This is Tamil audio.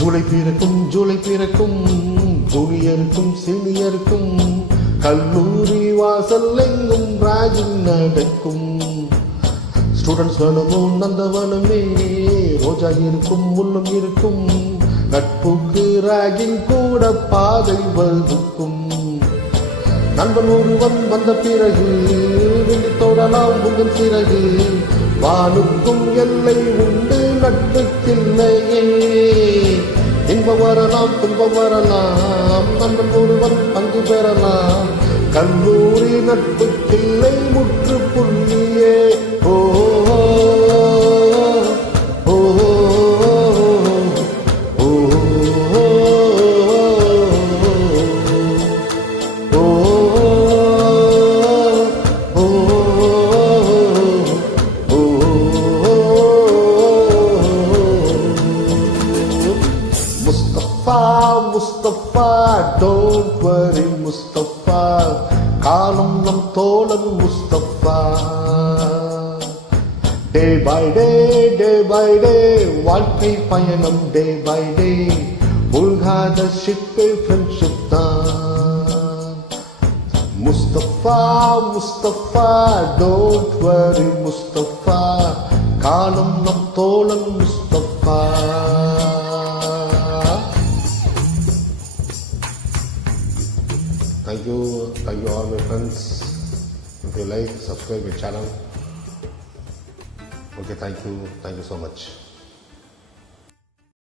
ஜூலை பிறக்கும் ஜூனியருக்கும் சீனியருக்கும் கல்லூரி வாசல் எங்கும் ராஜிங் நடக்கும். ஸ்டூடெண்ட்ஸ் வேணுமோ நந்தவனமே ரோஜா இருக்கும் முள்ளும் இருக்கும். நட்புக்கு ராகிங் கூட பாதை வகுக்கும். நண்பன் ஒருவன் வந்த பிறகு வெள்ளி தோடலாம் உங்கள் சிறகு. வானுக்கும் எல்லை உண்டு நட்புக்கில்லையே. இன்பம் வரலாம் துன்பம் வரலாம் நண்பன் ஒருவன் பங்கு பெறலாம். கல்லூரி நட்புக்கில்லை முற்றுப்புள்ளியே. ஓ முஸ்தபா, don't worry முஸ்தபா, காலம் நம் தோழன் முஸ்தபா. Day by day வாழ்க்கை பயணம் day by day. மூழ்காத ஷிப்பே ஃப்ரெண்ட்ஷிப் தான். முஸ்தபா, don't worry முஸ்தபா, காலம் நம் தோழன் Mustafa. Thank you all my friends. If you like, subscribe my channel. Okay, thank you so much.